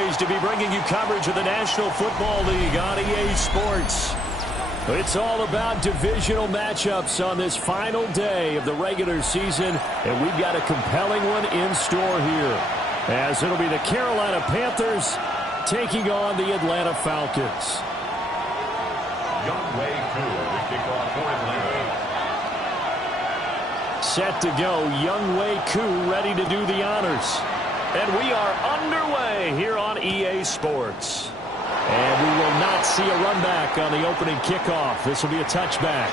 ways to be bringing you coverage of the National Football League on EA Sports. It's all about divisional matchups on this final day of the regular season, and we've got a compelling one in store here, as it'll be the Carolina Panthers taking on the Atlanta Falcons. Youngway Koo, the kickoff for Atlanta. Set to go, Youngway Koo ready to do the honors. And we are underway here on EA Sports. And we will not see a run back on the opening kickoff. This will be a touchback.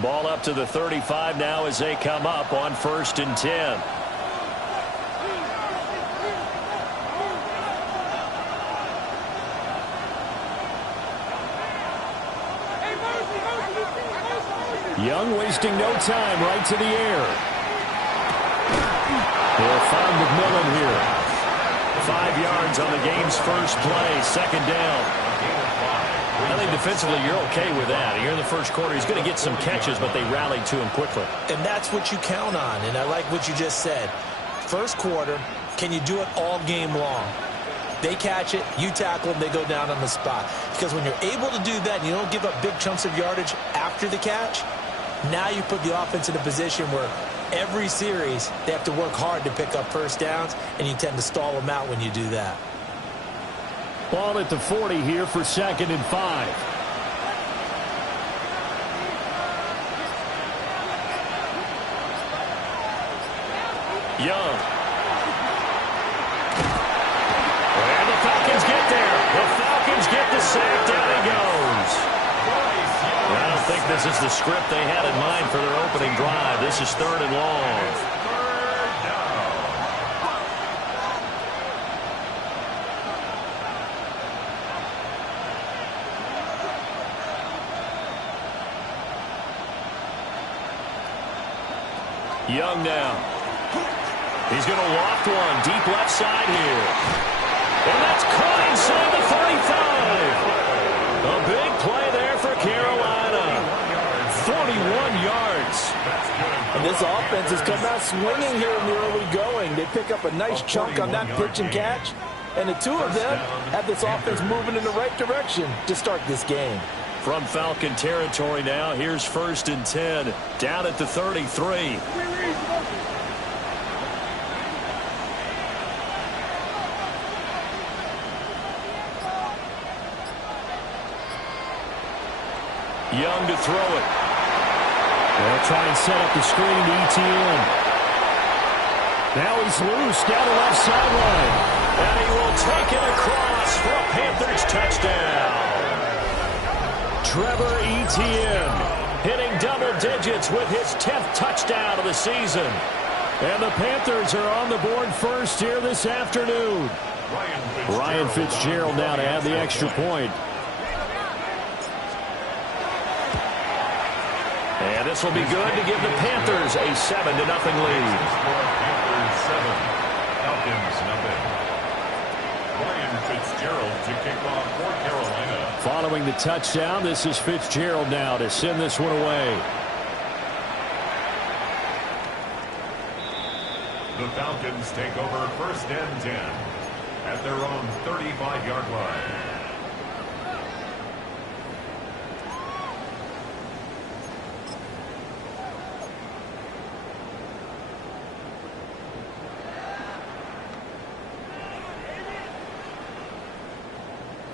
Ball up to the 35 now as they come up on 1st and 10. Young wasting no time, right to the air. They'll find McMillan here. 5 yards on the game's first play, 2nd down. I think defensively you're okay with that. You're in the first quarter. He's going to get some catches, but they rallied to him quickly. And that's what you count on, and I like what you just said. First quarter, can you do it all game long? They catch it, you tackle them, they go down on the spot. Because when you're able to do that and you don't give up big chunks of yardage after the catch, now you put the offense in a position where every series they have to work hard to pick up first downs, and you tend to stall them out when you do that. Ball at the 40 here for 2nd and 5. Young. And the Falcons get there. The Falcons get the sack. Down he goes. I don't think this is the script they had in mind for their opening drive. This is 3rd and long. Young now. He's going to loft one deep left side here. And that's caught inside the 35. A big play there for Carolina. 41 yards. And this offense has come out swinging here in the early going. They pick up a nice chunk on that pitch and catch. And the two of them have this offense moving in the right direction to start this game. From Falcon territory now, here's 1st and 10, down at the 33. Young to throw it. They'll try and set up the screen to ETN. Now he's loose down the left sideline. And he will take it across for a Panthers touchdown. Trevor Etienne hitting double digits with his 10th touchdown of the season. And the Panthers are on the board first here this afternoon. Ryan Fitzgerald now to add the extra point. And this will be good to give the Panthers a 7-0 lead. Panthers 7, Falcons 0. Ryan Fitzgerald to kick off for Carolina. Following the touchdown, this is Fitzgerald now to send this one away. The Falcons take over 1st and 10 at their own 35-yard line.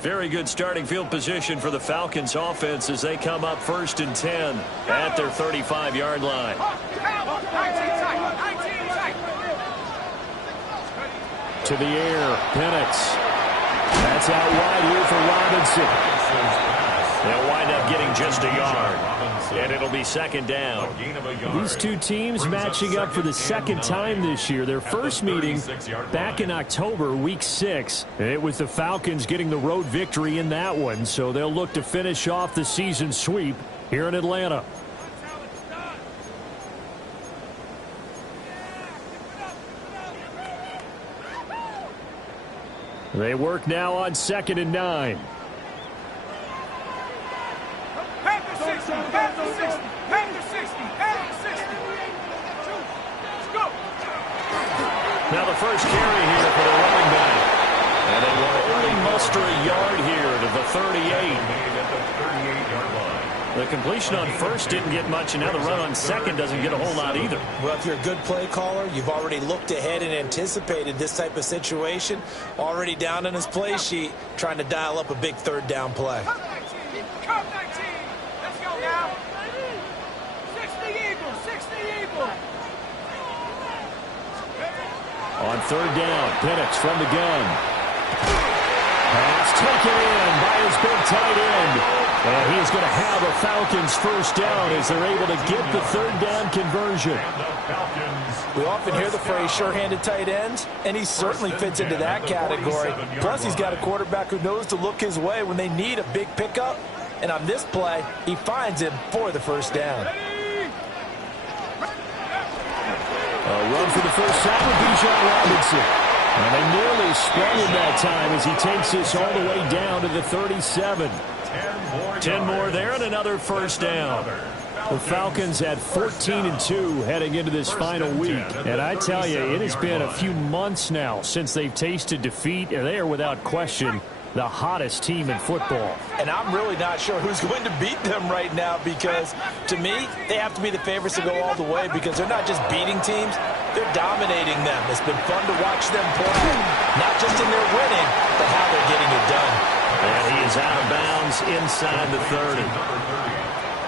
Very good starting field position for the Falcons offense as they come up 1st and 10 at their 35-yard line. To the air, Penix. That's out wide here for Robinson. They'll wind up getting just a yard. And it'll be 2nd down. These two teams matching up for the 2nd time this year. Their first meeting back in October, week 6. It was the Falcons getting the road victory in that one, so they'll look to finish off the season sweep here in Atlanta. They work now on 2nd and 9. Panther 60, Panther 60, Panther 60, Panther 60. Let's go. Now the first carry here for the running back. And they will only muster a yard here to the 38. The completion on first didn't get much, and now the run on second doesn't get a whole lot either. Well, if you're a good play caller, you've already looked ahead and anticipated this type of situation. Already down in his play sheet, trying to dial up a big 3rd down play. Come 19, come 19. Let's go now. 60 Eagles, 60 Eagles. On 3rd down, Penix from the gun. Pass taken in by his big tight end. And he's going to have a Falcons first down as they're able to get the 3rd down conversion. We often hear the phrase sure-handed tight ends, and he certainly fits into that category. Plus, he's got a quarterback who knows to look his way when they need a big pickup. And on this play, he finds him for the first down. A run for the first time with Bijan Robinson. And they nearly sprung him that time as he takes this all the way down to the 37. 10 more there and another first down. The Falcons at 14-2 heading into this final week. And I tell you, it has been a few months now since they've tasted defeat. And they are without question the hottest team in football. And I'm really not sure who's going to beat them right now because, to me, they have to be the favorites to go all the way because they're not just beating teams, they're dominating them. It's been fun to watch them play, not just in their winning, but how they're getting it done. And he is out of bounds inside the 30.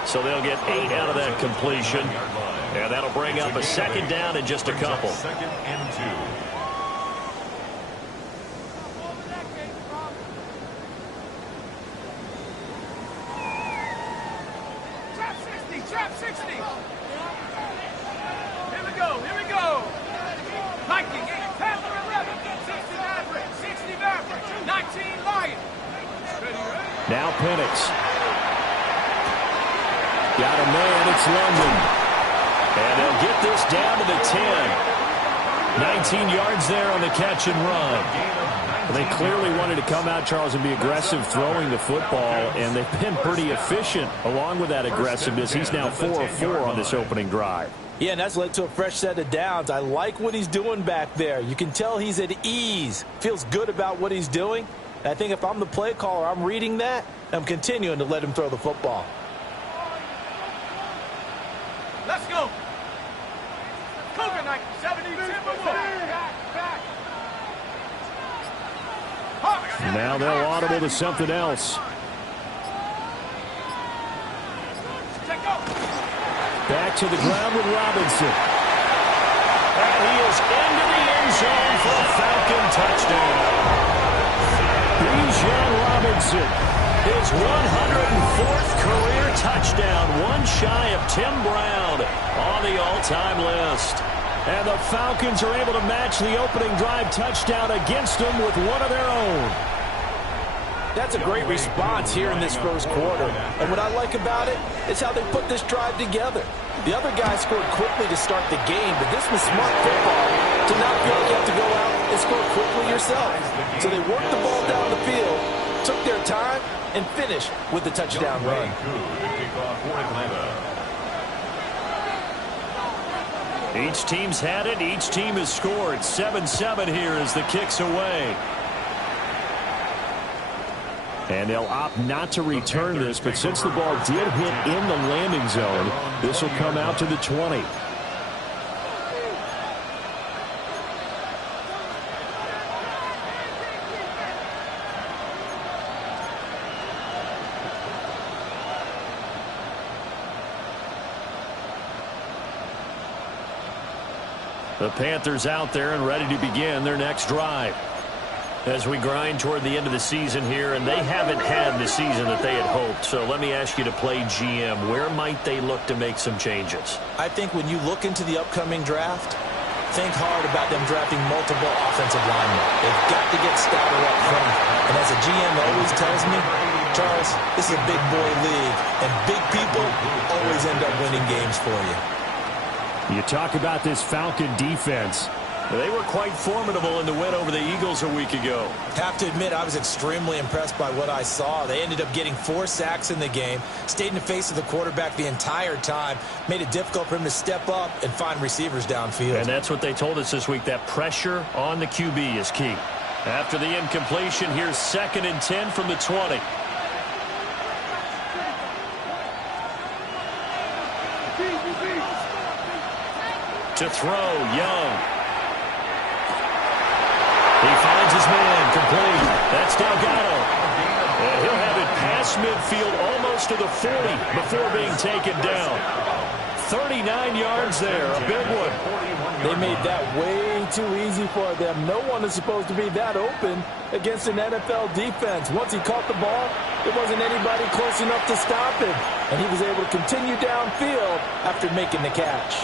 So they'll get 8 out of that completion. And that'll bring up a 2nd down in just a couple. 2nd and 2. Trap 60. Here we go, here we go. Viking 8, Panther 11, 60 Maverick, 60 Maverick, 19 Lion. Now Penix. Got a man, it's London. And they'll get this down to the 10. 19 yards there on the catch and run. They clearly wanted to come out, Charles, and be aggressive throwing the football, and they've been pretty efficient along with that aggressiveness. He's now 4 of 4 on this opening drive. Yeah, and that's led to a fresh set of downs. I like what he's doing back there. You can tell he's at ease, feels good about what he's doing. And I think if I'm the play caller, I'm reading that, and I'm continuing to let him throw the football. Let's go. Cougar 70, Now they'll audible to something else. Back to the ground with Robinson. And he is into the end zone for a Falcon touchdown. Bijan Robinson, his 104th career touchdown, one shy of Tim Brown on the all-time list. And the Falcons are able to match the opening drive touchdown against them with one of their own. That's a great response here in this first quarter. And what I like about it is how they put this drive together. The other guy scored quickly to start the game, but this was smart football to not feel like you have to go out and score quickly yourself. So they worked the ball down the field, took their time, and finished with the touchdown run. Each team's had it. Each team has scored. 7-7 here as the kick's away. And they'll opt not to return this, but since the ball did hit in the landing zone, this will come out to the 20. The Panthers out there and ready to begin their next drive. As we grind toward the end of the season here, and they haven't had the season that they had hoped. So let me ask you to play GM. Where might they look to make some changes? I think when you look into the upcoming draft, think hard about them drafting multiple offensive linemen. They've got to get stouter up front. And as a GM always tells me, Charles, this is a big boy league, and big people always end up winning games for you. You talk about this Falcon defense. They were quite formidable in the win over the Eagles a week ago. Have to admit, I was extremely impressed by what I saw. They ended up getting 4 sacks in the game, stayed in the face of the quarterback the entire time, made it difficult for him to step up and find receivers downfield. And that's what they told us this week, that pressure on the QB is key. After the incompletion, here's 2nd and 10 from the 20. To throw, Young. He finds his man, complete. That's Delgado. And he'll have it past midfield almost to the 40 before being taken down. 39 yards there, a big one. They made that way too easy for them. No one is supposed to be that open against an NFL defense. Once he caught the ball, there wasn't anybody close enough to stop him. And he was able to continue downfield after making the catch.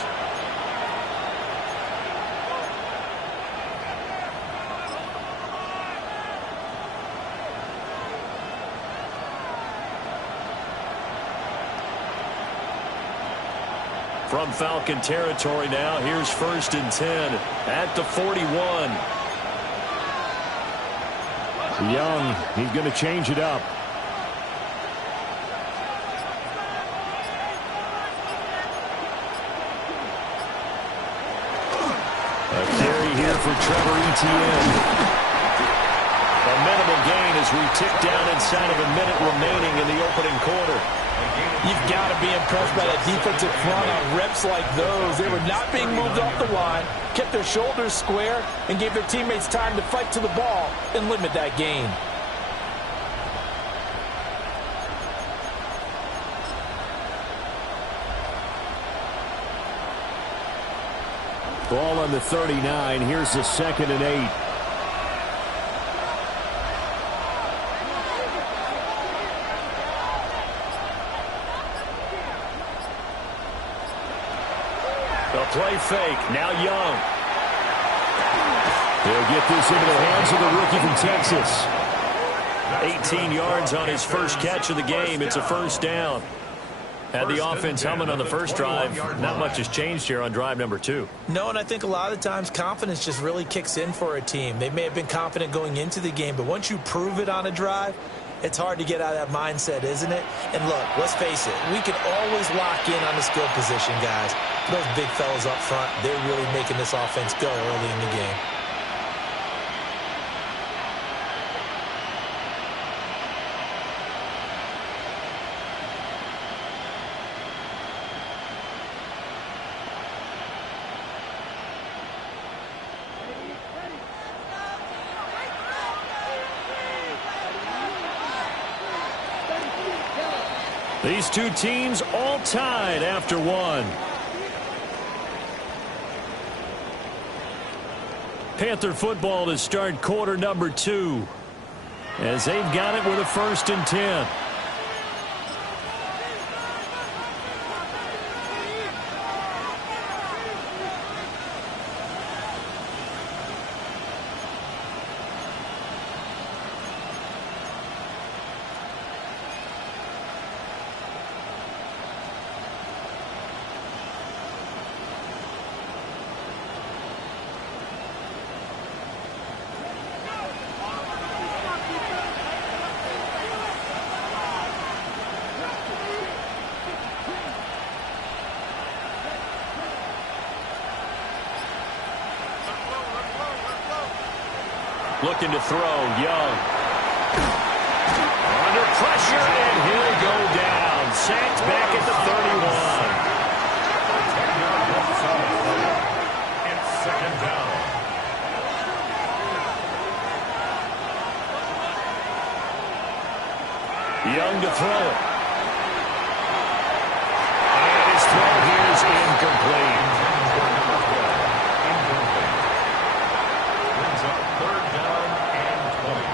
From Falcon territory now, here's 1st and 10 at the 41. Young, he's going to change it up. A carry here for Trevor Etienne. A minimal gain as we tick down inside of a minute remaining in the opening quarter. You've got to be impressed by that defensive front on reps like those. They were not being moved off the line, kept their shoulders square, and gave their teammates time to fight to the ball and limit that gain. Ball on the 39. Here's the 2nd and 8. Play fake. Now Young. He'll get this into the hands of the rookie from Texas. 18 yards on his first catch of the game. It's a 1st down. Had the offense humming on the first drive. Not much has changed here on drive number 2. No, and I think a lot of times confidence just really kicks in for a team. They may have been confident going into the game, but once you prove it on a drive, it's hard to get out of that mindset, isn't it? And look, let's face it, we can always lock in on the skill position, guys. Those big fellas up front, they're really making this offense go early in the game. These two teams all tied after one. Panther football to start quarter number 2 as they've got it with a 1st and 10. Looking to throw, Young. Under pressure, and he'll go down. Sacked back at the 31. It's 2nd down. Young to throw it. And his throw here is incomplete. Brings up 3rd down and 20.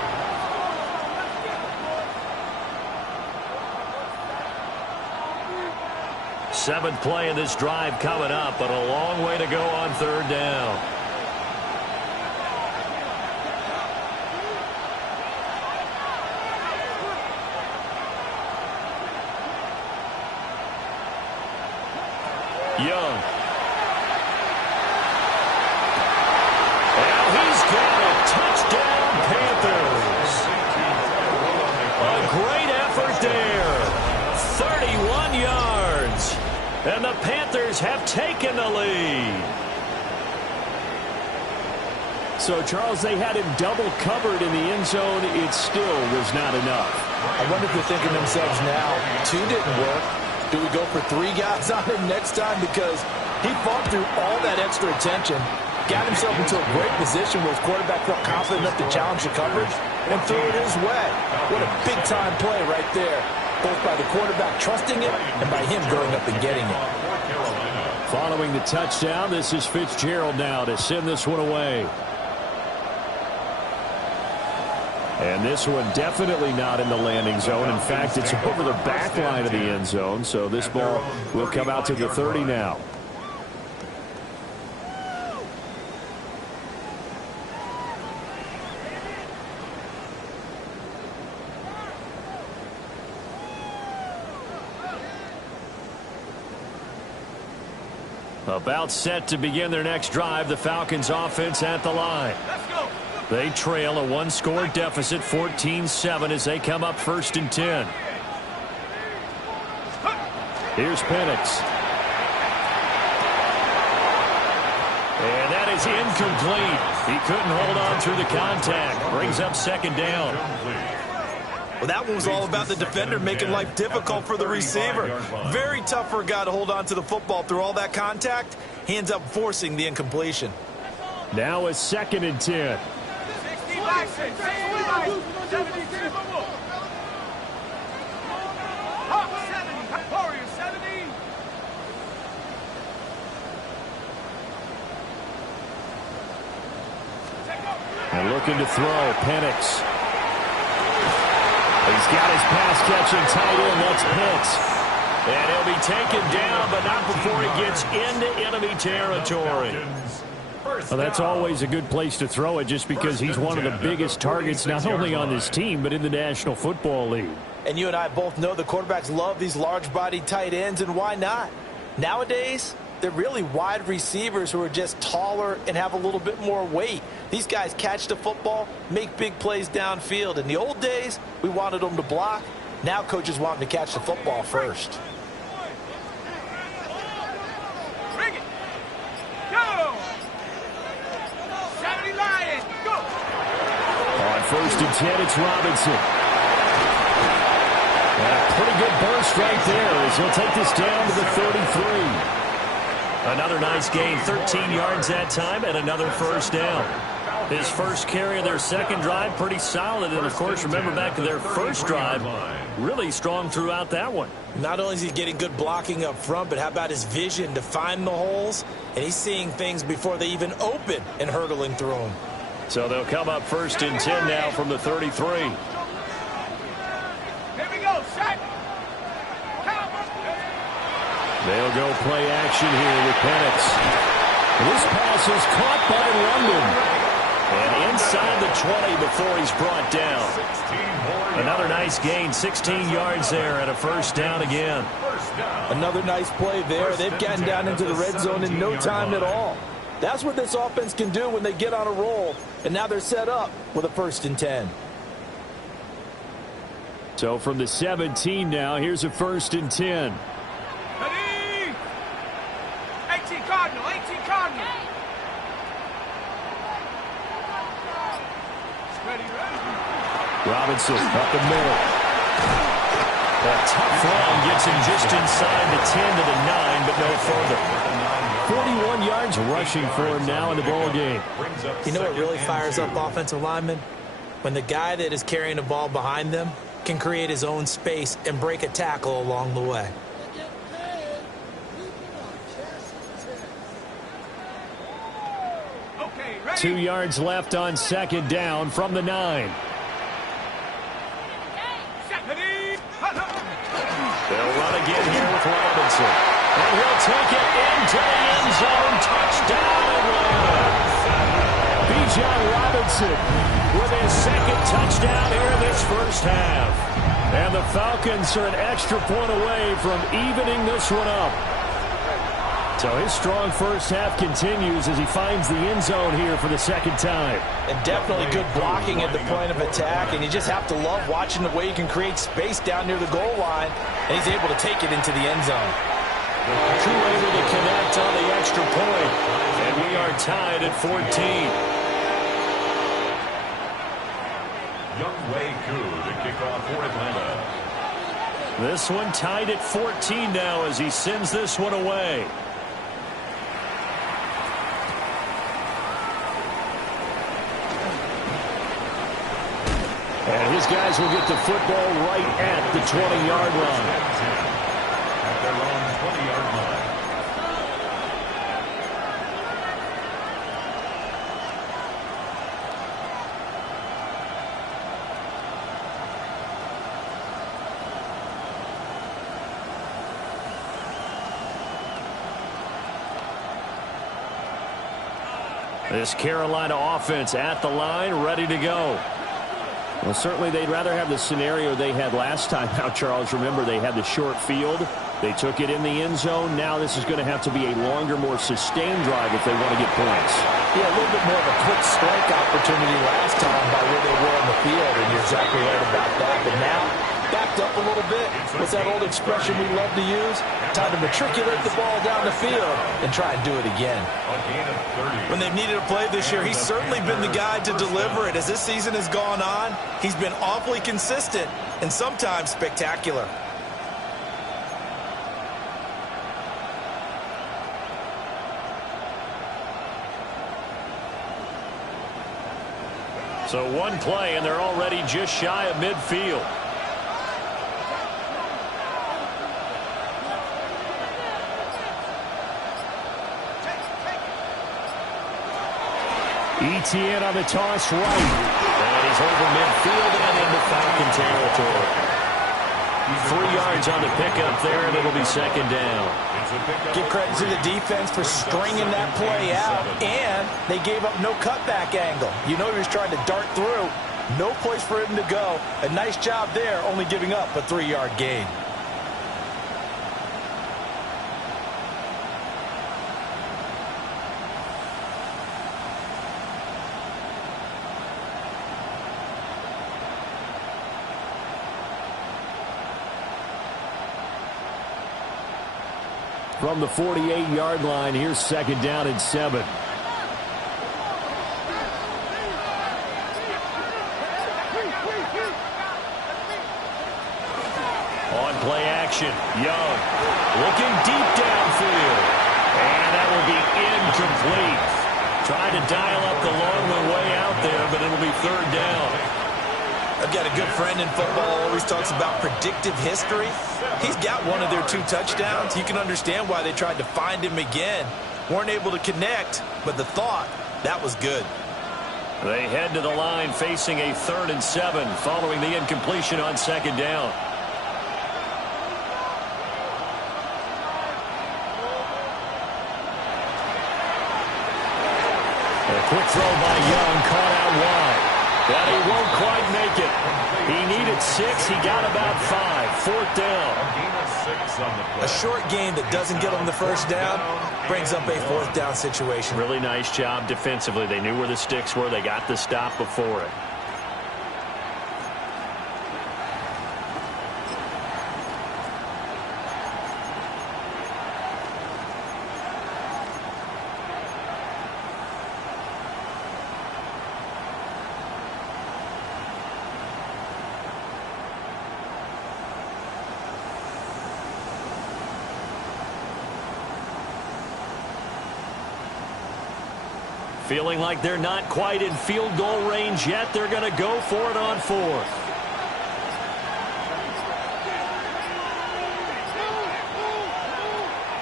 7th play of this drive coming up, but a long way to go on 3rd down. Young. got it. Touchdown, Panthers. A great effort there. 31 yards. And the Panthers have taken the lead. So, Charles, they had him double covered in the end zone. It still was not enough. I wonder if they're thinking to themselves now, 2 didn't work. Do we go for 3 guys on him next time? Because he fought through all that extra attention, got himself into a great position where his quarterback felt confident enough to challenge the coverage and threw it his way. What a big-time play right there, both by the quarterback trusting it and by him going up and getting it. Following the touchdown, this is Fitzgerald now to send this one away. And this one definitely not in the landing zone. In fact, it's over the back line of the end zone. So this ball will come out to the 30 now. About set to begin their next drive. The Falcons offense at the line. Let's go. They trail a 1-score deficit, 14-7, as they come up 1st and 10. Here's Penix. And that is incomplete. He couldn't hold on through the contact. Brings up 2nd down. Well, that one was all about the defender making life difficult for the receiver. Very tough for a guy to hold on to the football through all that contact. He ends up forcing the incompletion. Now a 2nd and 10. 60 back, 70 back, 70 Hawk 70, Warrior 70. And looking to throw, Penix. He's got his pass-catching tight end. That's Pitts. And he'll be taken down, but not before he gets into enemy territory. Well, that's always a good place to throw it just because he's one of the biggest targets not only on this team but in the National Football League. And you and I both know the quarterbacks love these large-bodied tight ends, and why not? Nowadays, they're really wide receivers who are just taller and have a little bit more weight. These guys catch the football, make big plays downfield. In the old days, we wanted them to block. Now coaches want them to catch the football first. Bring it. Go. 70 Lions. Go. On 1st and 10, it's Robinson. And a pretty good burst right there as he'll take this down to the 33. Another nice gain, 13 yards that time, and another 1st down. His first carry of their 2nd drive, pretty solid. And, of course, remember back to their 1st drive, really strong throughout that one. Not only is he getting good blocking up front, but how about his vision to find the holes? And he's seeing things before they even open and hurdling through them. So they'll come up 1st and 10 now from the 33. Here we go. Set. They'll go play action here with Penix. This pass is caught by London. And inside the 20 before he's brought down. Another nice gain, 16 yards there and a 1st down again. Another nice play there. They've gotten down into the red zone in no time at all. That's what this offense can do when they get on a roll. And now they're set up with a 1st and 10. So from the 17 now, here's a 1st and 10. Ready. 18 Cardinal. 18 Cardinal. Ready. Robinson up the middle. A tough run gets him just inside the 10 to the 9, but no further. 41 yards rushing for him now in the ball game. You know what really fires up offensive linemen? When the guy that is carrying the ball behind them can create his own space and break a tackle along the way. Okay, ready. 2 yards left on 2nd down from the 9. Ready. They'll run again here with Robinson. And he'll take it into the end zone. Touchdown Atlanta. Bijan Robinson with his 2nd touchdown here in this 1st half. And the Falcons are an extra point away from evening this one up. So his strong first half continues as he finds the end zone here for the second time. And definitely good blocking at the point of attack, and you just have to love watching the way he can create space down near the goal line, and he's able to take it into the end zone. Koo able to connect on the extra point, and we are tied at 14. Younghoe Koo to kick off for Atlanta. This one tied at 14 now as he sends this one away. And his guys will get the football right at the 20-yard line. At their own 20-yard line. This Carolina offense at the line, ready to go. Well, certainly they'd rather have the scenario they had last time out, Charles. Remember, they had the short field. They took it in the end zone. Now this is going to have to be a longer, more sustained drive if they want to get points. Yeah, a little bit more of a quick strike opportunity last time by where they were on the field, and you're exactly right about that. But now, backed up a little bit. What's that old expression we love to use? Time to matriculate the ball down the field and try and do it again. When they've needed a play this year, he's certainly been the guy to deliver it. As this season has gone on, he's been awfully consistent and sometimes spectacular. So one play, and they're already just shy of midfield. ETN on the toss right. And he's over midfield and into Falcon territory. 3 yards on the pickup there, and it'll be second down. Give credit to the defense for stringing that play out, and they gave up no cutback angle. You know he was trying to dart through. No place for him to go. A nice job there, only giving up a 3-yard gain. From the 48-yard line, here's second down and 7. On play action, Young looking deep downfield. And that will be incomplete. Trying to dial up the long way out there, but it'll be third down. I've got a good friend in football, always talks about predictive history. He's got one of their 2 touchdowns. You can understand why they tried to find him again. Weren't able to connect, but the thought, that was good. They head to the line facing a 3rd and 7 following the incompletion on second down. A quick throw by Young, caught out wide. But he won't quite make it. He needed 6. He got about 5. 4th down. A short gain that doesn't get him the first down brings up a 4th down situation. Really nice job defensively. They knew where the sticks were. They got the stop before it. Feeling like they're not quite in field goal range yet. They're going to go for it on 4th.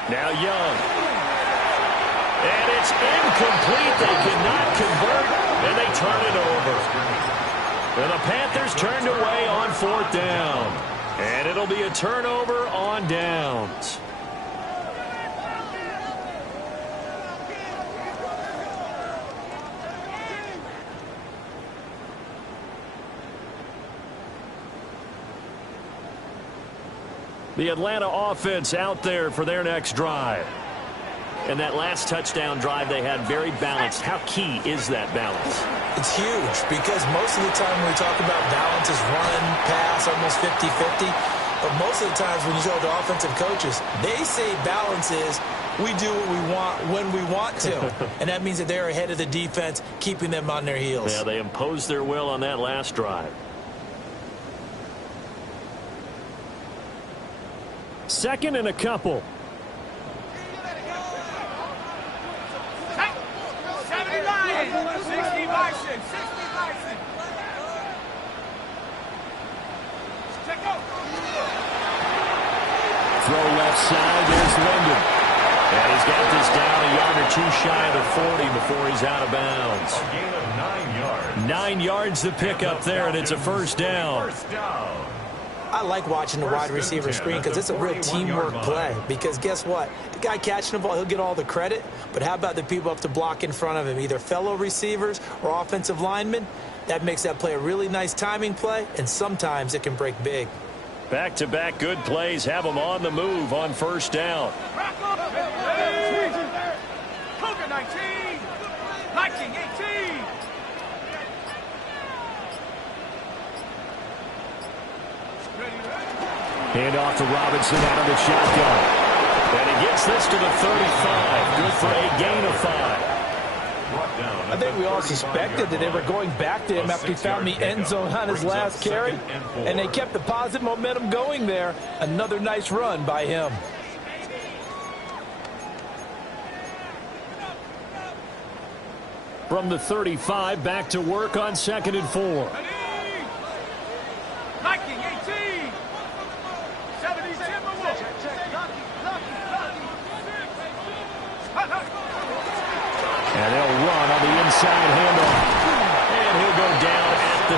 Now Young. And it's incomplete. They cannot convert, and they turn it over. And the Panthers turned away on 4th down. And it'll be a turnover on downs. The Atlanta offense out there for their next drive. And that last touchdown drive they had very balanced. How key is that balance? It's huge because most of the time when we talk about balance is run, pass, almost 50-50. But most of the times when you talk to offensive coaches, they say balance is we do what we want when we want to. And that means that they're ahead of the defense, keeping them on their heels. Yeah, they imposed their will on that last drive. Second and a couple. 70 Lions, 60 Bison, 60 Bison. Check out. Throw left side, there's Linden. And he's got this down a yard or two shy of the 40 before he's out of bounds. A gain of 9 yards. 9 yards the pickup there, and it's a first down. First down. I like watching the wide receiver screen because it's a real teamwork play. Because guess what? The guy catching the ball, he'll get all the credit. But how about the people up to block in front of him, either fellow receivers or offensive linemen? That makes that play a really nice timing play, and sometimes it can break big. Back-to-back good plays have them on the move on first down. Cougar 19, Viking 18. Hand off to Robinson out of the shotgun. And he gets this to the 35. Good for a gain of 5. I think we all suspected that they were going back to him after he found the end zone on his last carry. And they kept the positive momentum going there. Another nice run by him. From the 35, back to work on 2nd and 4. Viking 18. 70 Timberwolves. And they'll run on the inside handoff. And he'll go down at the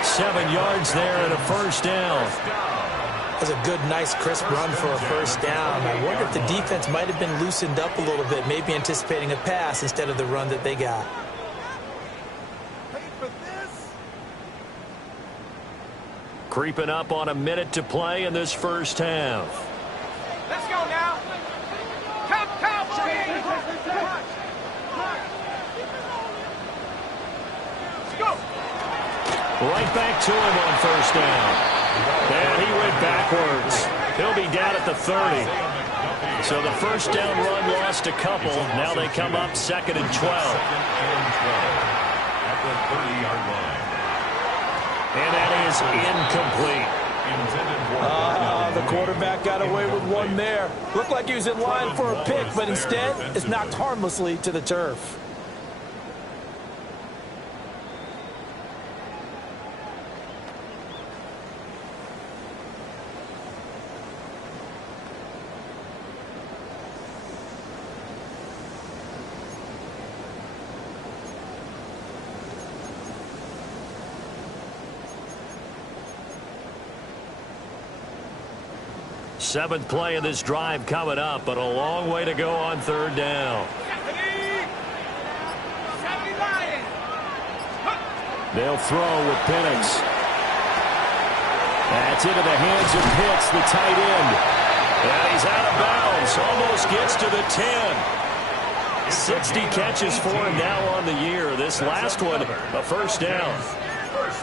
28. 7 yards there and a first down. That was a good, nice, crisp run for a first down. I wonder if the defense might have been loosened up a little bit, maybe anticipating a pass instead of the run that they got. Creeping up on a minute to play in this first half. Let's go now. Cowboys. Let's go. Right back to him on first down. And he went backwards. He'll be down at the 30. So the first down run lost a couple. Now they come up 2nd and 12. At the 30-yard line. And that is incomplete. The quarterback got away with one there. Looked like he was in line for a pick, but instead it's knocked harmlessly to the turf. Seventh play of this drive coming up, but a long way to go on 3rd down. 70 Lions. They'll throw with Penix. That's into the hands of Pitts, the tight end. And he's out of bounds. Almost gets to the 10. 60 catches for him now on the year. This last one, a first down.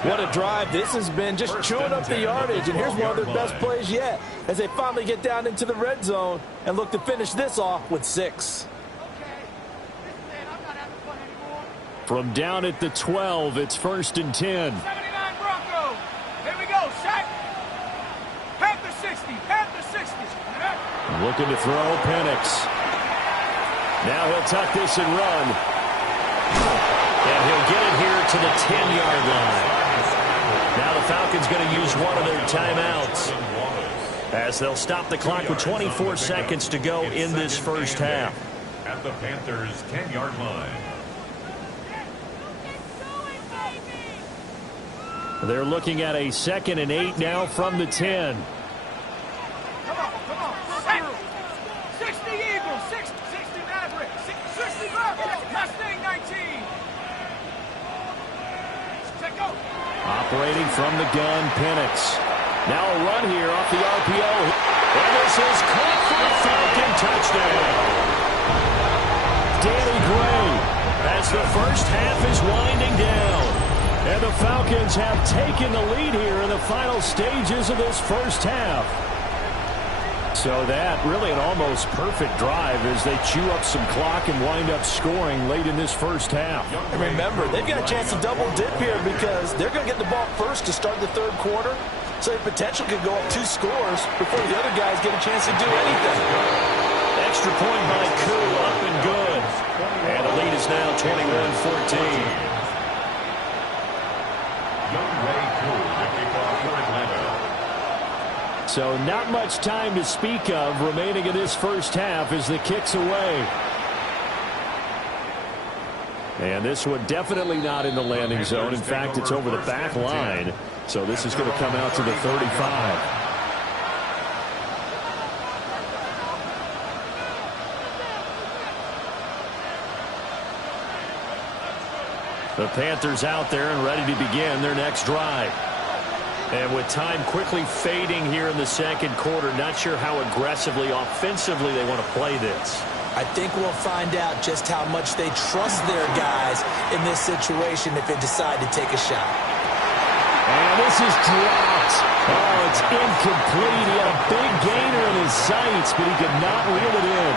What a drive. This has been just chewing up the yardage. And here's one of their best plays yet as they finally get down into the red zone and look to finish this off with 6. From down at the 12, it's 1st and 10. 79 Broncos. Here we go. Shaq. Panther 60. Panther 60. Looking to throw Penix. Now he'll tuck this and run. And he'll get it here to the 10-yard line. Now the Falcons going to use one of their timeouts as they'll stop the clock with 24 seconds to go in this first half. At the Panthers' 10-yard line. They're looking at a 2nd and 8 now from the 10. Come on. 60 Eagles. 60 Mavericks. 60 Mavericks. Mustang 19. Check out. Operating from the gun, Penix. Now a run here off the RPO. And this is caught for a Falcon touchdown. Daily Gray as the first half is winding down. And the Falcons have taken the lead here in the final stages of this first half. So that really an almost perfect drive as they chew up some clock and wind up scoring late in this first half. And remember, they've got a chance to double dip here because they're going to get the ball first to start the third quarter. So they potentially could go up 2 scores before the other guys get a chance to do anything. Extra point by Koo, up and good. And the lead is now 21-14. So not much time to speak of remaining in this first half as the kick's away. And this one definitely not in the landing zone. In fact, it's over the back line. So this is going to come out to the 35. The Panthers out there and ready to begin their next drive. And with time quickly fading here in the second quarter, not sure how aggressively, offensively they want to play this. I think we'll find out just how much they trust their guys in this situation if they decide to take a shot. And this is dropped. Oh, it's incomplete. He had a big gainer in his sights, but he could not reel it in.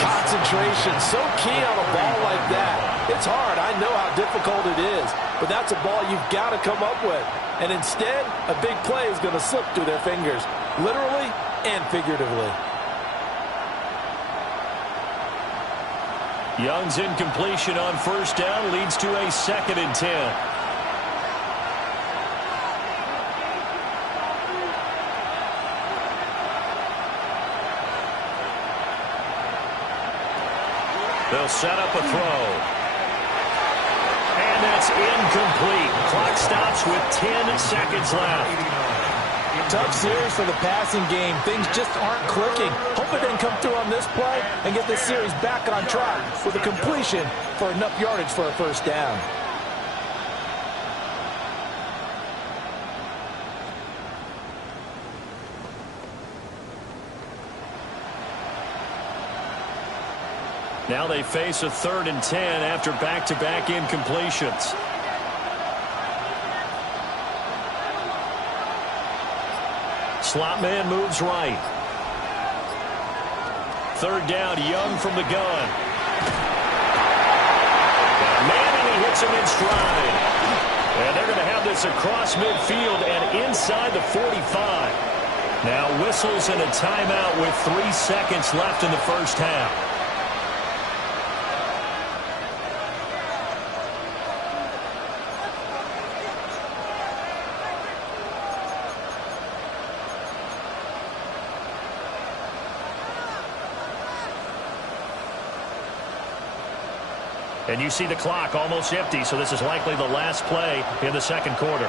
Concentration, so key on a ball like that. It's hard. I know how difficult it is, but that's a ball you've got to come up with. And instead, a big play is going to slip through their fingers, literally and figuratively. Young's incompletion on first down leads to a 2nd and 10. They'll set up a throw. And that's incomplete. Clock stops with 10 seconds left. Tough series for the passing game. Things just aren't clicking. Hope it didn't come through on this play and get this series back on track with a completion for enough yardage for a first down. Now they face a 3rd and 10 after back-to-back incompletions. Slot man moves right. 3rd down, Young from the gun. Man, and he hits him in stride. And they're going to have this across midfield and inside the 45. Now whistles and a timeout with 3 seconds left in the first half. And you see the clock almost empty, so this is likely the last play in the second quarter.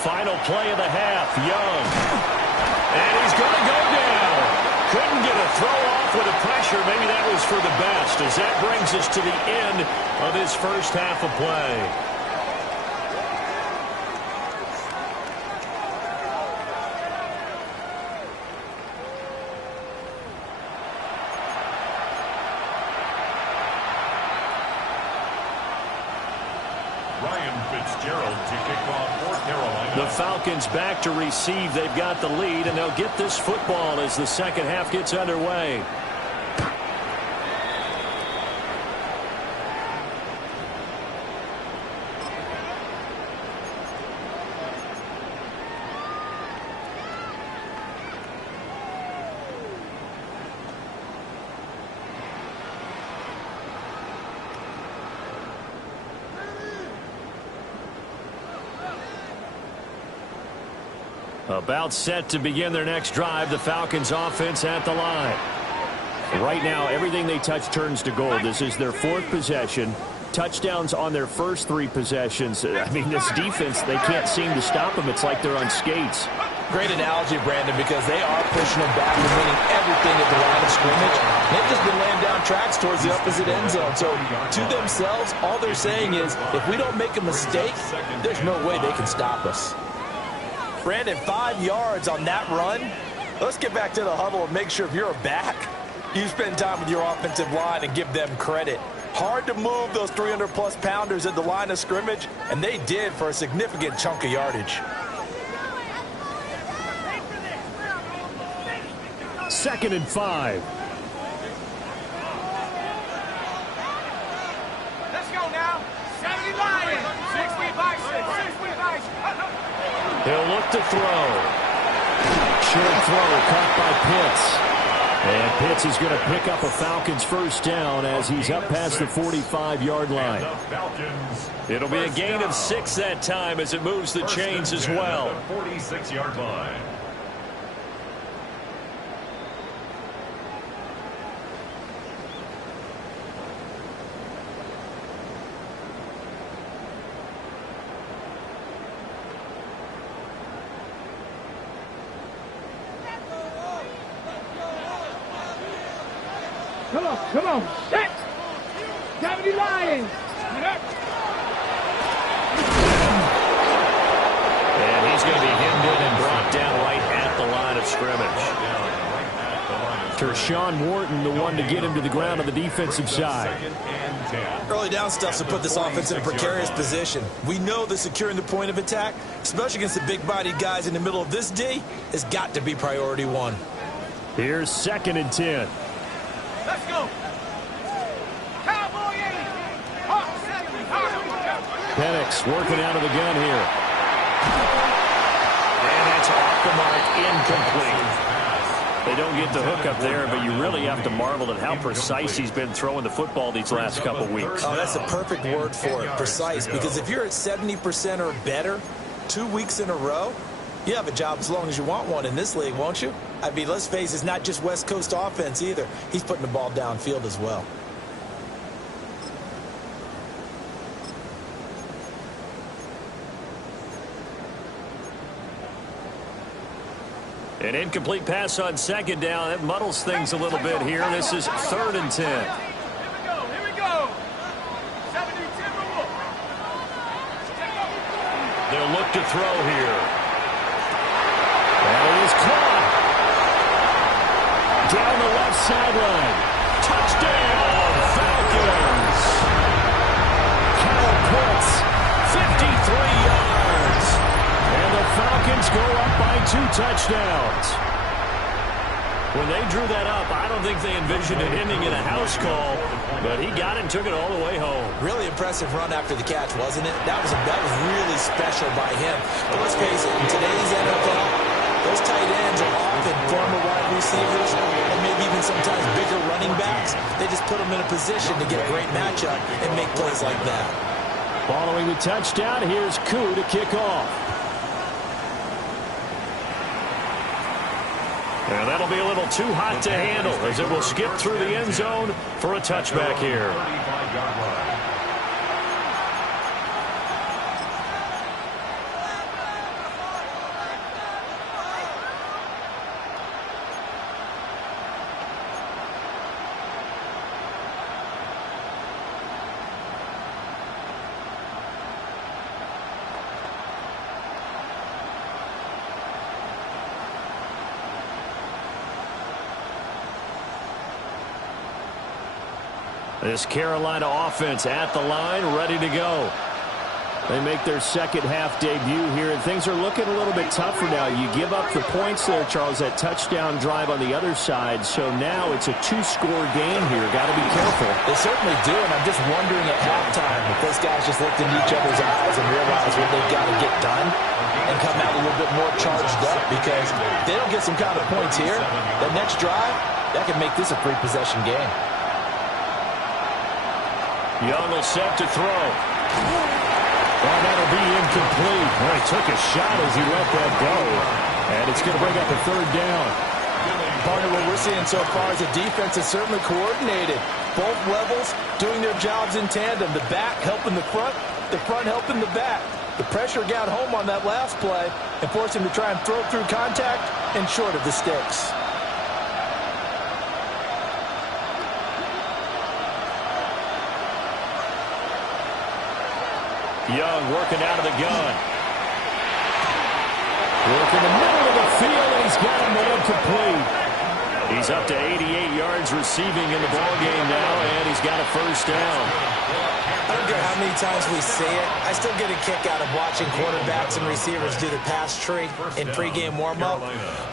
Final play of the half, Young. And he's going to go down. Couldn't get a throw off with the pressure. Maybe that was for the best, as that brings us to the end of this first half of play. The Falcons back to receive. They've got the lead, and they'll get this football as the second half gets underway. About set to begin their next drive. The Falcons offense at the line. Right now, everything they touch turns to gold. This is their 4th possession. Touchdowns on their first 3 possessions. I mean, this defense, they can't seem to stop them. It's like they're on skates. Great analogy, Brandon, because they are pushing them back and winning everything at the line of scrimmage. They've just been laying down tracks towards the opposite end zone. So to themselves, all they're saying is, if we don't make a mistake, there's no way they can stop us. Brandon, 5 yards on that run. Let's get back to the huddle and make sure if you're a back, you spend time with your offensive line and give them credit. Hard to move those 300-plus pounders at the line of scrimmage, and they did for a significant chunk of yardage. 2nd and 5. Let's go now. 70 Lions. 6 by 6. 6 by 6. He'll look to throw. Short throw caught by Pitts. And Pitts is going to pick up a Falcons first down as he's up past the 45-yard line. It'll be a gain of 6 that time as it moves the chains as well. 46-yard line. Come on. Set. 70 Lions. And he's going to be hemmed in and brought down right at the line of scrimmage. Tershawn Wharton, the one to get him to the ground on the defensive side. Early down stuff to put this offense in a precarious position. We know that securing the point of attack, especially against the big-bodied guys in the middle of this D, has got to be priority one. Here's 2nd and 10. Let's go. Cowboy 80. Penix working out of the gun here. And that's off the mark, incomplete. They don't get the hook up there, but you really have to marvel at how precise he's been throwing the football these last couple weeks. Oh, that's the perfect word for it, precise, because if you're at 70% or better 2 weeks in a row, you have a job as long as you want one in this league, won't you? I mean, let's face it, it's not just West Coast offense either. He's putting the ball downfield as well. An incomplete pass on 2nd down. That muddles things a little bit here. This is 3rd and 10. Here we go. 70 Timberwolves. They'll look to throw here. And it is caught. Down the left sideline. Touchdown, Falcons. Kyle Pitts, 53 yards. And the Falcons go up by 2 touchdowns. When they drew that up, I don't think they envisioned it ending in a house call, but he got it and took it all the way home. Really impressive run after the catch, wasn't it? That was really special by him. But let's face it, in today's NFL, those tight ends are often former wide receivers or maybe even sometimes bigger running backs. They just put them in a position to get a great matchup and make plays like that. Following the touchdown, here's Koo to kick off. And that'll be a little too hot to handle as it will skip through the end zone for a touchback here. This Carolina offense at the line, ready to go. They make their second half debut here, and things are looking a little bit tougher now. You give up the points there, Charles, that touchdown drive on the other side. So now it's a 2-score game here. Got to be careful. They certainly do, and I'm just wondering at halftime if those guys just looked into each other's eyes and realized what they've got to get done and come out a little bit more charged up, because if they don't get some kind of points here, the next drive, that can make this a free-possession game. Young will set to throw. Well, that'll be incomplete. Well, he took a shot as he let that go. And it's going to bring up a 3rd down. Partner, what we're seeing so far is the defense is certainly coordinated. Both levels doing their jobs in tandem. The back helping the front helping the back. The pressure got home on that last play and forced him to try and throw through contact and short of the sticks. Young working out of the gun. Working the middle of the field, and he's got a man complete. He's up to 88 yards receiving in the ballgame now, and he's got a first down. I don't care how many times we say it, I still get a kick out of watching quarterbacks and receivers do the pass tree in pregame warm-up.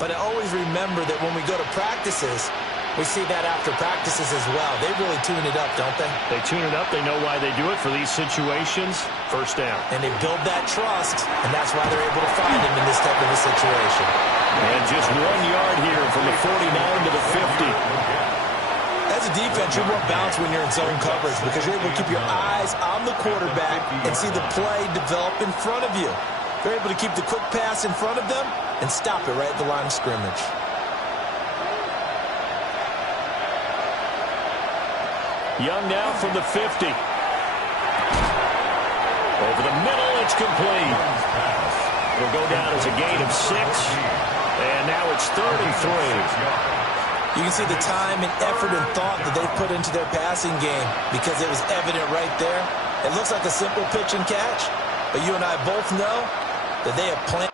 But I always remember that when we go to practices, we see that after practices as well. They really tune it up, don't they? They tune it up. They know why they do it for these situations. First down. And they build that trust, and that's why they're able to find him in this type of a situation. And just 1 yard here from the 49 to the 50. As a defense, you're more balanced when you're in zone coverage because you're able to keep your eyes on the quarterback and see the play develop in front of you. They're able to keep the quick pass in front of them and stop it right at the line of scrimmage. Young now from the 50. Over the middle, it's complete. It'll go down as a gain of 6. And now it's 3rd and 3. You can see the time and effort and thought that they've put into their passing game because it was evident right there. It looks like a simple pitch and catch, but you and I both know that they have planned.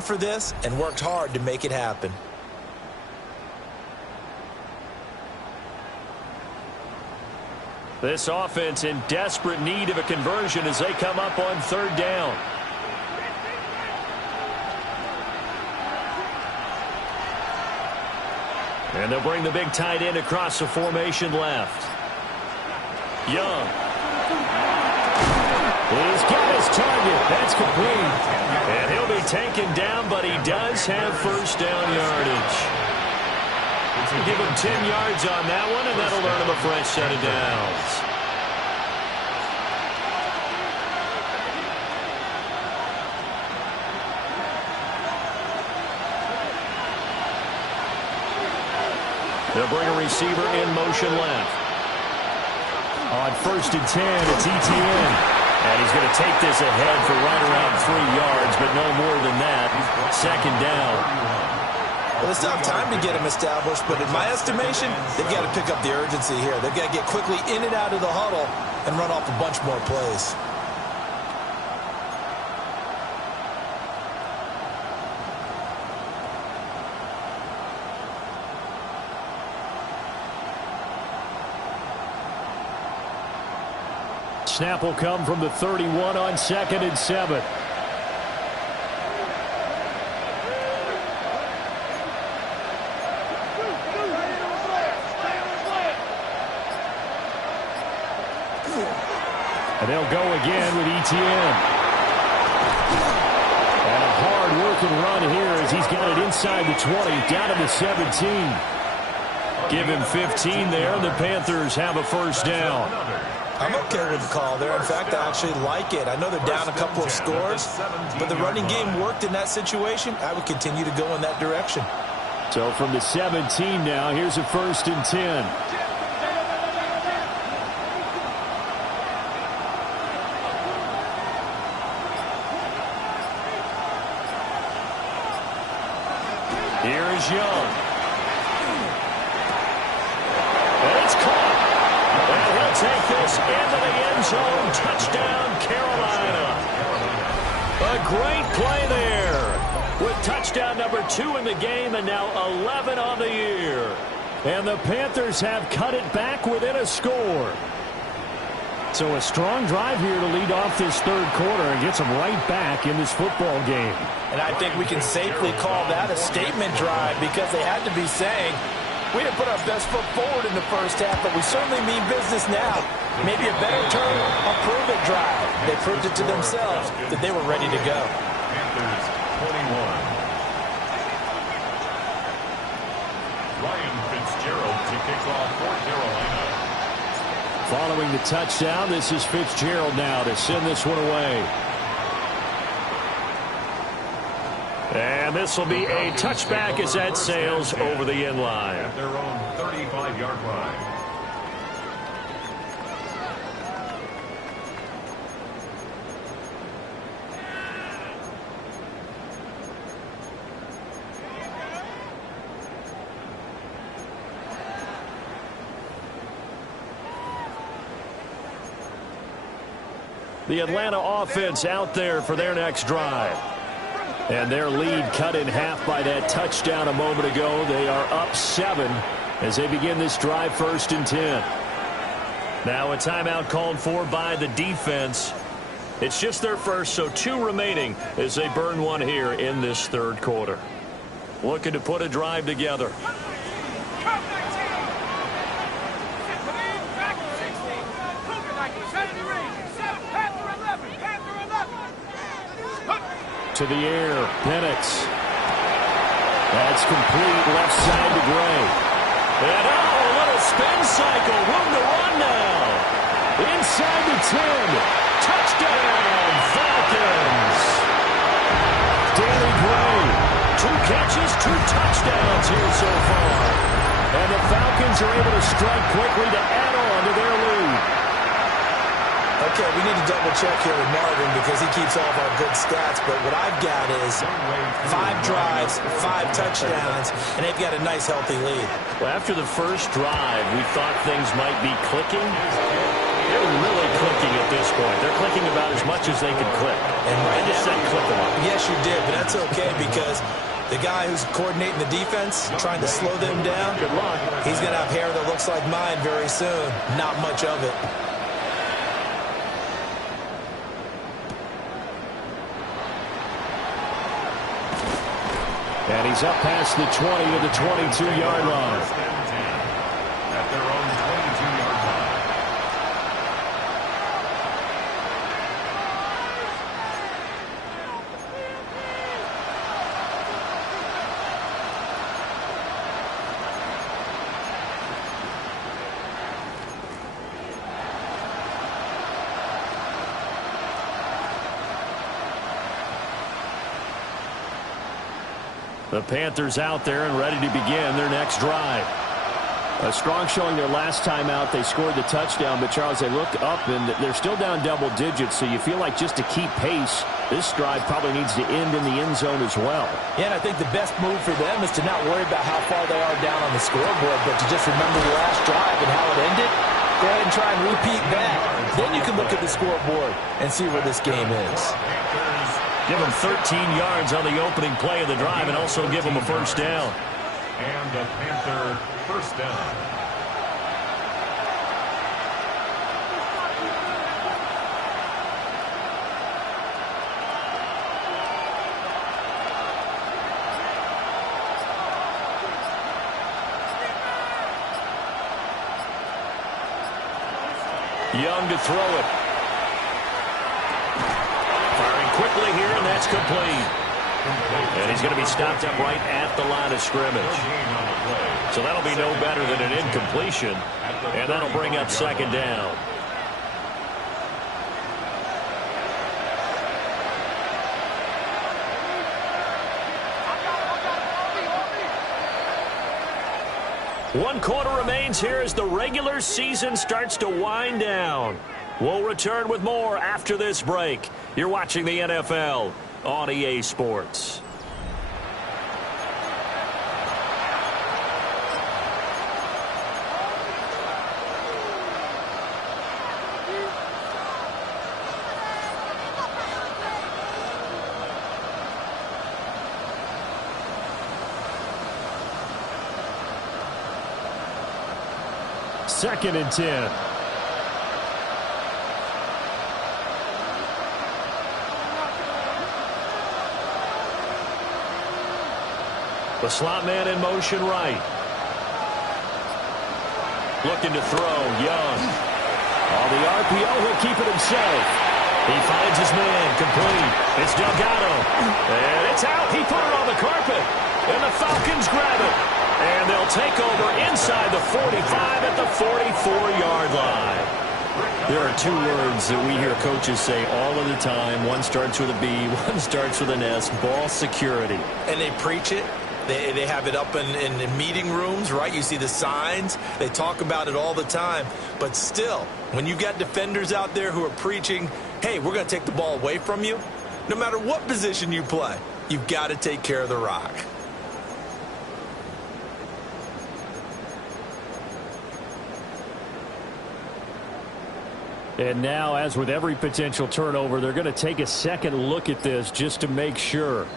For this and worked hard to make it happen. This offense in desperate need of a conversion as they come up on 3rd down. And they'll bring the big tight end across the formation left. Young. He's got his target. That's complete. And he'll be taken down, but he does have first down yardage. Give him 10 yards on that one, and that'll earn him a fresh set of downs. They'll bring a receiver in motion left. On 1st and 10, it's ETN. And he's going to take this ahead for right around 3 yards, but no more than that. 2nd down. Well, they still have time to get him established, but in my estimation, they've got to pick up the urgency here. They've got to get quickly in and out of the huddle and run off a bunch more plays. Snap will come from the 31 on 2nd and 7. And they'll go again with ETN. And a hard-working run here as he's got it inside the 20, down to the 17. Give him 15 there, and the Panthers have a first down. I'm okay with the call there. In fact, I actually like it. I know they're down a couple of scores, but the running game worked in that situation. I would continue to go in that direction. So from the 17 now, here's a 1st and 10. Here's Young. And it's caught. And he'll take this into the end zone. Touchdown, Carolina. A great play there. With touchdown number 2 in the game and now 11 on the year. And the Panthers have cut it back within a score. So a strong drive here to lead off this 3rd quarter and gets them right back in this football game. And I think we can safely call that a statement drive because they had to be saying, we didn't put our best foot forward in the first half, but we certainly mean business now. Maybe a better term, a prove-it drive. They proved it to themselves that they were ready to go. Panthers 21. Ryan Fitzgerald to kick off for Carolina. Following the touchdown, this is Fitzgerald now to send this one away. And this will be a touchback as that sails over the end line. At their own 35-yard line. The Atlanta offense out there for their next drive. And their lead cut in half by that touchdown a moment ago. They are up 7 as they begin this drive, 1st and 10. Now a timeout called for by the defense. It's just their first, so 2 remaining as they burn one here in this 3rd quarter. Looking to put a drive together. To the air, Penix. That's complete, left side to Gray. And a little spin cycle, room to run now. Inside the 10, touchdown, Falcons. Danny Gray, 2 catches, 2 touchdowns here so far. And the Falcons are able to strike quickly to add on to their lead. Okay, we need to double-check here with Marvin because he keeps all of our good stats. But what I've got is 5 drives, 5 touchdowns, and they've got a nice, healthy lead. Well, after the first drive, we thought things might be clicking. They're really clicking at this point. They're clicking about as much as they can click. And right I just said click a lot. Yes, you did, but that's okay because the guy who's coordinating the defense, trying to slow them down, Good luck. He's going to have hair that looks like mine very soon. Not much of it. And he's up past the 20 to the 22-yard line. At their own 22-yard line. The Panthers out there and ready to begin their next drive. A strong showing their last time out. They scored the touchdown, but Charles, they look up and they're still down double digits, so you feel like just to keep pace, this drive probably needs to end in the end zone as well. Yeah, and I think the best move for them is to not worry about how far they are down on the scoreboard, but to just remember the last drive and how it ended. Go ahead and try and repeat that. Then you can look at the scoreboard and see where this game is. Give them 13 yards on the opening play of the drive and also give them a first down. And the Panther first down. Young to throw it. Firing quickly here, and that's complete. And he's going to be stopped up right at the line of scrimmage. So that'll be no better than an incompletion, and that'll bring up second down. One quarter remains here as the regular season starts to wind down. We'll return with more after this break. You're watching the NFL on EA Sports. Second and 10. The slot man in motion right. Looking to throw, Young. On the RPO, he'll keep it himself. He finds his man, complete. It's Delgado. And it's out. He put it on the carpet. And the Falcons grab it. And they'll take over inside the 45 at the 44-yard line. There are two words that we hear coaches say all of the time. One starts with a B, one starts with an S. Ball security. And they preach it. They have it up in meeting rooms, right? You see the signs. They talk about it all the time. But still, when you got defenders out there who are preaching, hey, we're going to take the ball away from you, no matter what position you play, you've got to take care of the rock. And now, as with every potential turnover, they're going to take a second look at this just to make sure.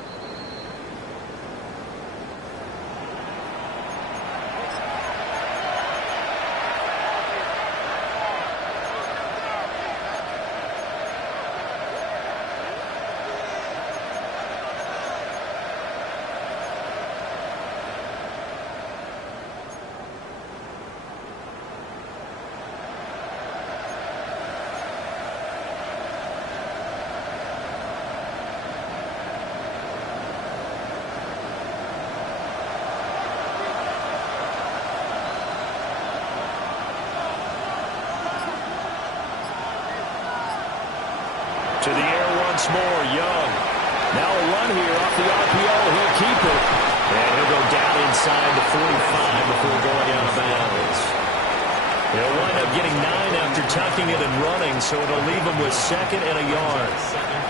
To the air once more, Young. Now a run here off the RPO. He'll keep it. And he'll go down inside the 45 before going out of bounds. He'll wind up getting 9 after tucking it and running, so it'll leave him with second and a yard.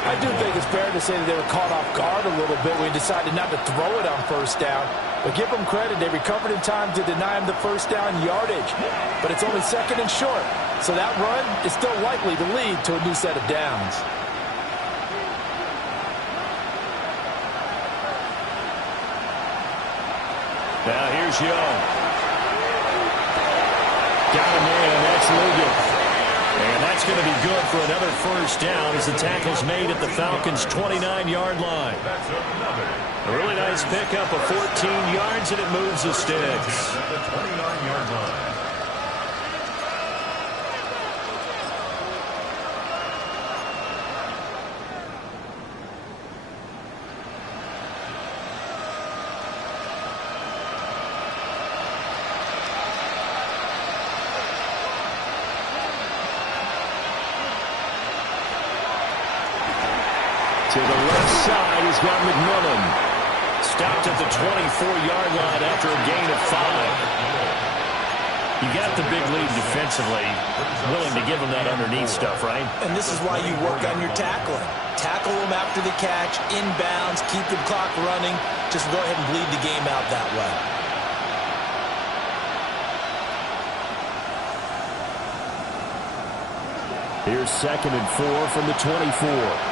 I do think it's fair to say that they were caught off guard a little bit when he decided not to throw it on first down. But give them credit. They recovered in time to deny him the first down yardage. But it's only second and short. So that run is still likely to lead to a new set of downs. Now here's Young. Got him in. That's Ligon. And that's going to be good for another first down as the tackle's made at the Falcons' 29-yard line. A really nice pickup of 14 yards, and it moves the sticks. At the 29-yard line. To the left side, he's got McMillan. Stopped at the 24-yard line after a gain of 5. You got the big lead defensively. Willing to give him that underneath stuff, right? And this is why you work on your tackling. Tackle them after the catch, inbounds, keep the clock running. Just go ahead and bleed the game out that way. Here's 2nd and 4 from the 24.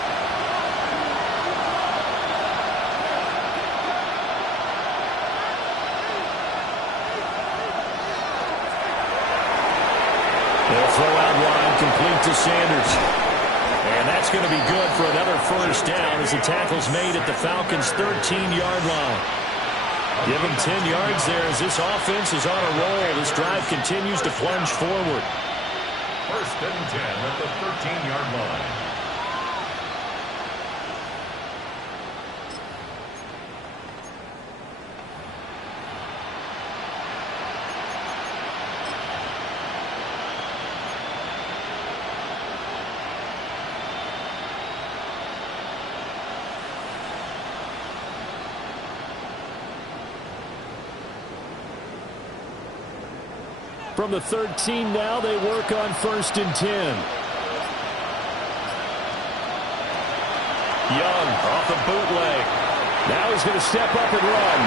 They'll throw out wide, complete to Sanders. And that's going to be good for another first down as the tackle's made at the Falcons' 13-yard line. Give him 10 yards there as this offense is on a roll. This drive continues to plunge forward. First and 10 at the 13-yard line. From the 13 now, they work on 1st and 10. Young off the bootleg. Now he's going to step up and run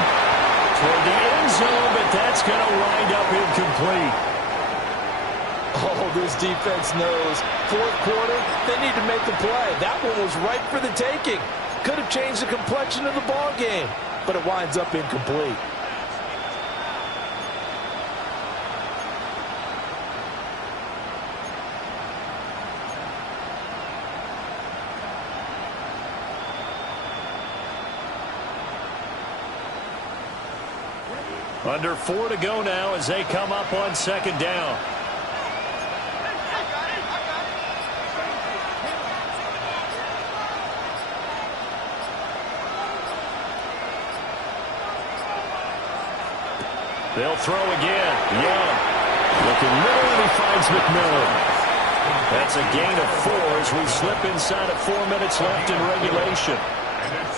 toward the end zone, but that's going to wind up incomplete. Oh, this defense knows. 4th quarter, they need to make the play. That one was ripe for the taking. Could have changed the complexion of the ball game, but it winds up incomplete. Under 4 to go now as they come up on 2nd down. They'll throw again. Young looking middle, and he finds McMillan. That's a gain of 4 as we slip inside of 4 minutes left in regulation.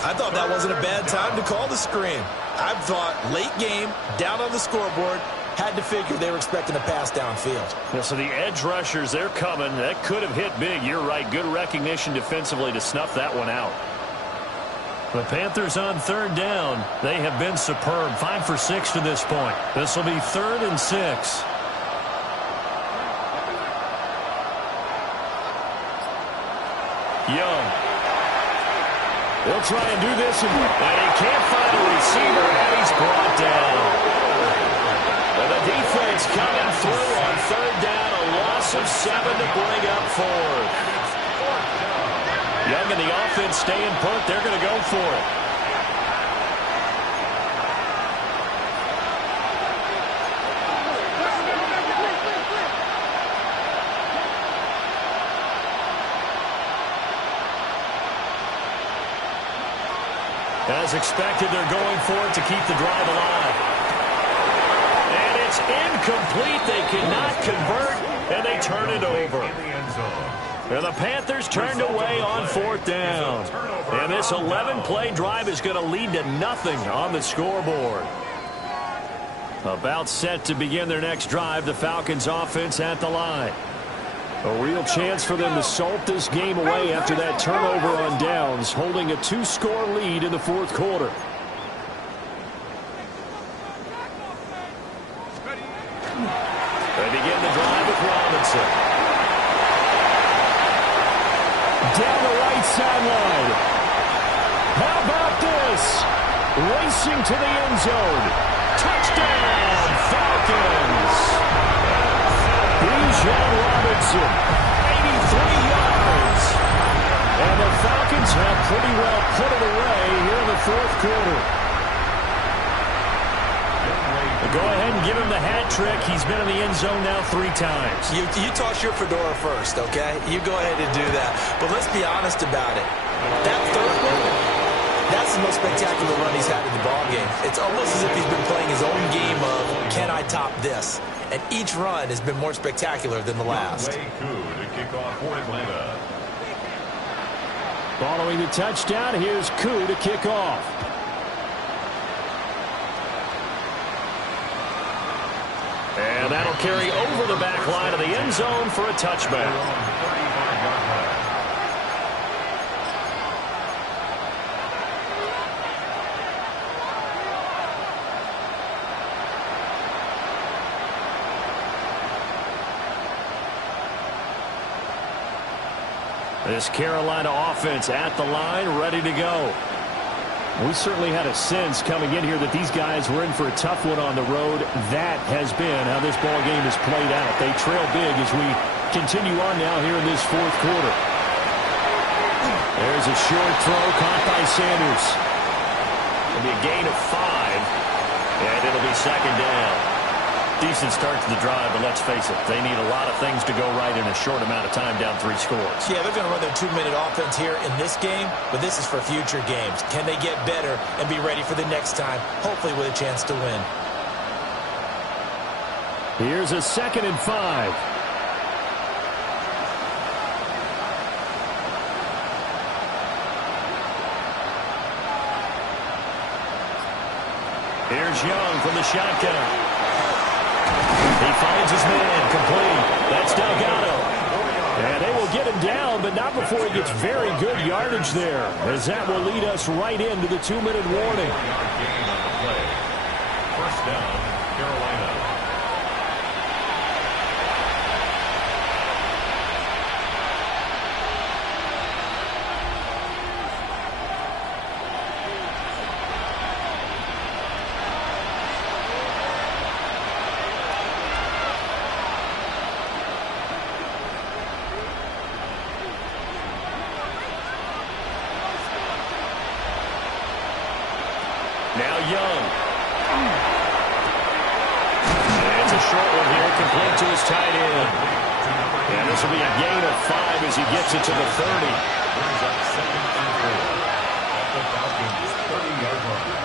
I thought that wasn't a bad time to call the screen. I thought late game, down on the scoreboard, had to figure they were expecting a pass downfield. Yeah, so the edge rushers, they're coming. That could have hit big. You're right. Good recognition defensively to snuff that one out. The Panthers on 3rd down. They have been superb. 5 for 6 to this point. This will be 3rd and 6. Young. He'll try and do this, and he can't find a receiver, and he's brought down. And the defense coming through on 3rd down, a loss of 7 to bring up 4th. Young and the offense staying put. They're going to go for it. As expected, they're going for it to keep the drive alive. And it's incomplete. They cannot convert, and they turn it over. And the Panthers turned away on 4th down. And this 11-play drive is going to lead to nothing on the scoreboard. About set to begin their next drive, the Falcons offense at the line. A real chance for them to salt this game away after that turnover on downs, holding a 2-score lead in the 4th quarter. They begin the drive with Robinson. Down the right sideline. How about this? Racing to the end zone. Touchdown, Falcons. John Robinson, 83 yards. And the Falcons have pretty well put it away here in the 4th quarter. Go ahead and give him the hat trick. He's been in the end zone now 3 times. You toss your fedora first, okay? You go ahead and do that. But let's be honest about it. That 3rd one, that's the most spectacular run he's had in the ballgame. It's almost as if he's been playing his own game of, can I top this? And each run has been more spectacular than the last. Following the touchdown, here's Koo to kick off. And that'll carry over the back line of the end zone for a touchback. This Carolina offense at the line, ready to go. We certainly had a sense coming in here that these guys were in for a tough one on the road. That has been how this ball game has played out. They trail big as we continue on now here in this 4th quarter. There's a short throw caught by Sanders. It'll be a gain of 5, and it'll be 2nd down. Decent start to the drive, but let's face it, they need a lot of things to go right in a short amount of time, down 3 scores. Yeah, they're going to run their 2-minute offense here in this game, but this is for future games. Can they get better and be ready for the next time, hopefully with a chance to win? Here's a 2nd and 5. Here's Young from the shotgun. He finds his man, complete. That's Delgado. And they will get him down, but not before he gets very good yardage there, as that will lead us right into the 2-minute warning. First down, Carolina. Now Young. And it's a short one here, complete to his tight end. And this will be a gain of 5 as he gets it to the 30. Brings up 2nd and 4 at the Falcons' 30-yard line.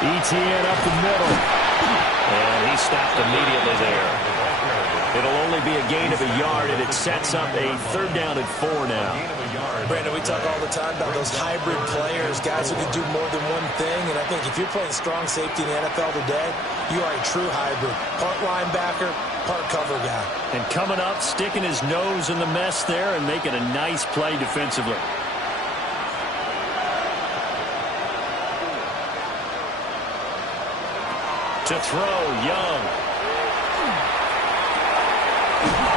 ETN up the middle. And he stopped immediately there. It'll only be a gain of a yard, and it sets up a 3rd down and 4 now. Brandon, we talk all the time about those hybrid players, guys who can do more than one thing. And I think if you're playing strong safety in the NFL today, you are a true hybrid. Part linebacker, part cover guy. And coming up, sticking his nose in the mess there and making a nice play defensively. To throw, Young.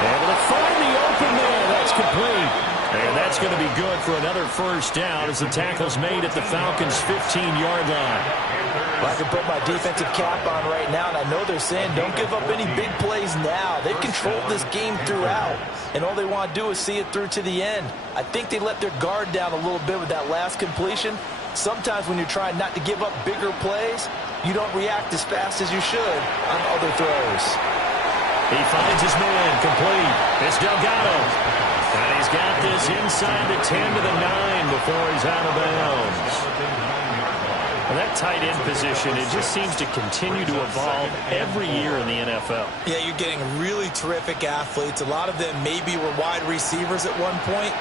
Able to find the open man. That's complete. And that's going to be good for another 1st down as the tackle's made at the Falcons' 15-yard line. Well, I can put my defensive cap on right now, and I know they're saying don't give up any big plays now. They've controlled this game throughout, and all they want to do is see it through to the end. I think they let their guard down a little bit with that last completion. Sometimes when you're trying not to give up bigger plays, you don't react as fast as you should on other throws. He finds his man, complete. It's Delgado. And he's got this inside the 10 to the 9 before he's out of bounds. And that tight end position, it just seems to continue to evolve every year in the NFL. Yeah, you're getting really terrific athletes. A lot of them maybe were wide receivers at one point.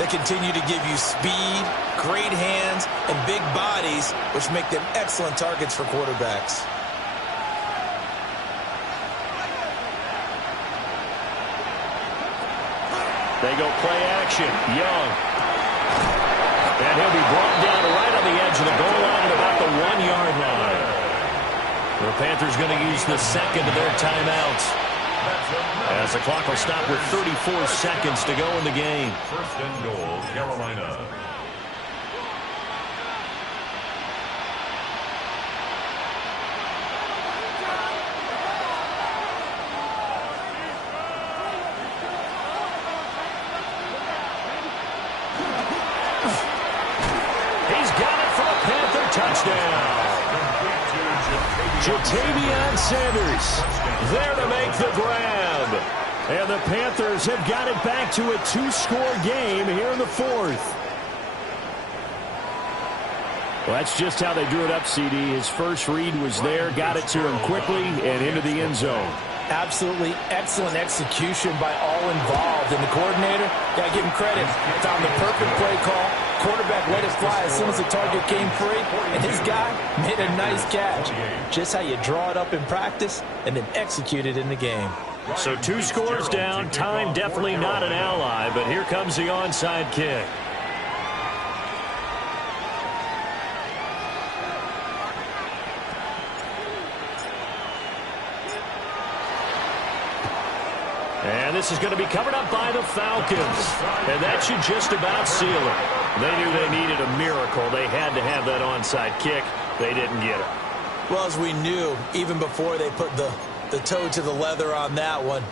They continue to give you speed, great hands, and big bodies, which make them excellent targets for quarterbacks. They go play action. Young. And he'll be brought down right on the edge of the goal line at about the 1-yard line. The Panthers going to use the second of their timeouts, as the clock will stop with 34 seconds to go in the game. First and goal, Carolina. Touchdown. Jatavion Sanders there to make the grab. And the Panthers have got it back to a 2-score game here in the 4th. Well, that's just how they drew it up, CD. His first read was there, got it to him quickly, and into the end zone. Absolutely excellent execution by all involved. And the coordinator, got to give him credit, found the perfect play call. Quarterback let it fly as soon as the target came free, and his guy made a nice catch. Just how you draw it up in practice and then execute it in the game. So 2 scores down, time definitely not an ally, but here comes the onside kick. And this is going to be covered up by the Falcons. And that should just about seal it. They knew they needed a miracle. They had to have that onside kick. They didn't get it. Well, as we knew, even before they put the toe to the leather on that one,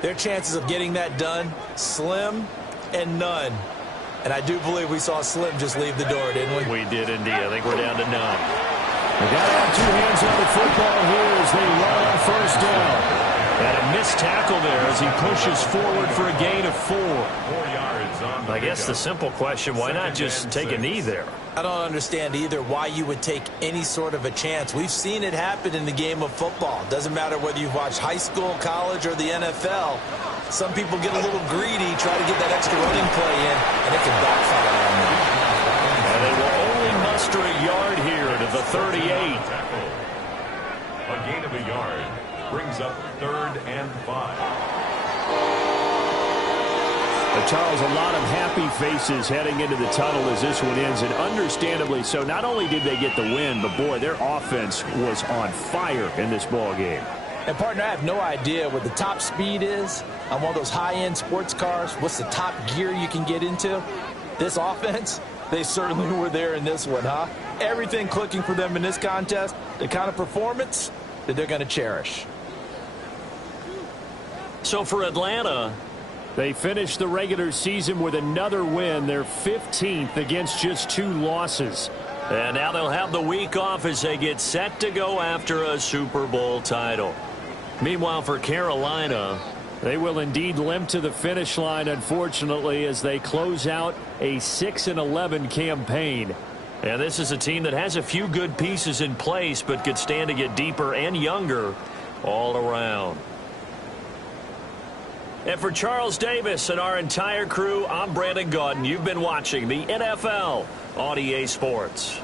their chances of getting that done, slim and none. And I do believe we saw Slim just leave the door, didn't we? We did indeed. I think we're down to none. They got to have 2 hands on the football here as they run on 1st down. And a missed tackle there as he pushes forward for a gain of 4. 4 yards on I guess the simple question, why not just take a knee there? I don't understand either why you would take any sort of a chance. We've seen it happen in the game of football. Doesn't matter whether you've watched high school, college, or the NFL. Some people get a little greedy, try to get that extra running play in, and it can backfire on them. And they will only muster a yard here to the 38. A gain of a yard brings up 3rd and 5. Charles, a lot of happy faces heading into the tunnel as this one ends, and understandably so. Not only did they get the win, but, boy, their offense was on fire in this ball game. And, partner, I have no idea what the top speed is on one of those high-end sports cars. What's the top gear you can get into? This offense, they certainly were there in this one, huh? Everything clicking for them in this contest, the kind of performance that they're going to cherish. So for Atlanta, they finished the regular season with another win. They're 15th against just 2 losses. And now they'll have the week off as they get set to go after a Super Bowl title. Meanwhile, for Carolina, they will indeed limp to the finish line, unfortunately, as they close out a 6-11 campaign. And this is a team that has a few good pieces in place, but could stand to get deeper and younger all around. And for Charles Davis and our entire crew, I'm Brandon Gaudin. You've been watching the NFL on EA Sports.